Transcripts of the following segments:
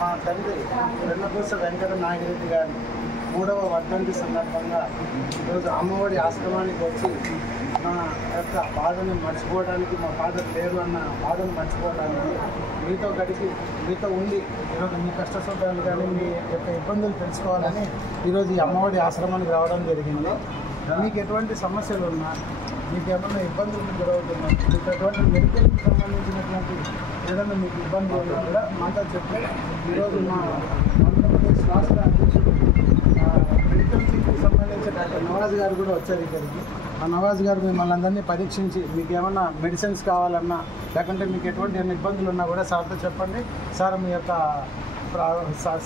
మా తండ్రి వెన్నపూస వెంకట నాగిరెడ్డి గారి 3వ వర్ధంతి సందర్భంగా ఈరోజు అమ్మఒడి ఆశ్రమానికి వచ్చి మా యొక్క బాధను మర్చిపోవడానికి, మా ఫాదర్ లేరు అన్న బాధను మర్చిపోవడానికి మీతో గడిపి మీతో ఉండి ఈరోజు మీ కష్ట సుఖాలు కానీ మీ యొక్క ఇబ్బందులు తెలుసుకోవాలని ఈరోజు ఈ అమ్మఒడి ఆశ్రమానికి రావడం జరిగింది. మీకు ఎటువంటి సమస్యలు ఉన్నా, మీకు ఏమైనా ఇబ్బందులు గురవుతున్నా, మీకు ఎటువంటి మెడికల్కి సంబంధించినటువంటి ఏదైనా మీకు ఇబ్బందులు ఉన్నా కూడా మాతో చెప్పి ఈరోజు మా ఆంధ్రప్రదేశ్ రాష్ట్ర అధ్యక్షుడు మెడికల్ ఫీల్డ్కి సంబంధించిన డాక్టర్ నవాజ్ గారు కూడా వచ్చారు ఇక్కడికి. ఆ నవాజ్ గారు మిమ్మల్ని అందరినీ పరీక్షించి మీకు ఏమన్నా మెడిసిన్స్ కావాలన్నా, లేకుంటే మీకు ఎటువంటి ఏమైనా ఇబ్బందులు ఉన్నా కూడా సార్తో చెప్పండి. సార్ మీ యొక్క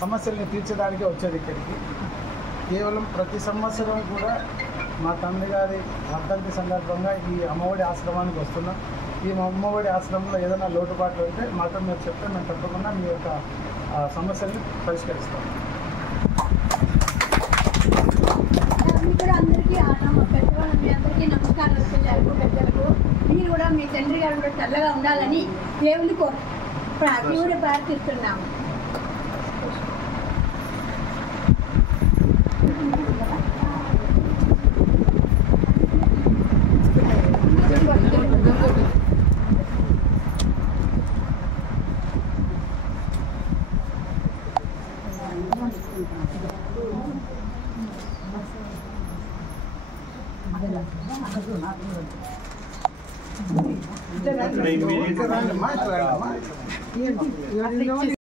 సమస్యల్ని తీర్చడానికి వచ్చారు ఇక్కడికి. కేవలం ప్రతి సంవత్సరం కూడా మా తండ్రి గారి వర్ధంతి సందర్భంగా ఈ అమ్మఒడి ఆశ్రమానికి వస్తున్నాం. ఈ అమ్మఒడి ఆశ్రమంలో ఏదైనా లోటుపాట్లు ఉంటే మాతో మీరు చెప్తే మేము తప్పకుండా మీ యొక్క సమస్యల్ని పరిష్కరిస్తాం. అందరికీ పెద్దవాళ్ళు మీ అందరికీ నమస్కారాలు పిల్లలకు పెద్దలకు. మీరు కూడా మీ తండ్రి గారు కూడా చల్లగా ఉండాలని దేవుని దేవుడు ప్రార్థిస్తున్నాము.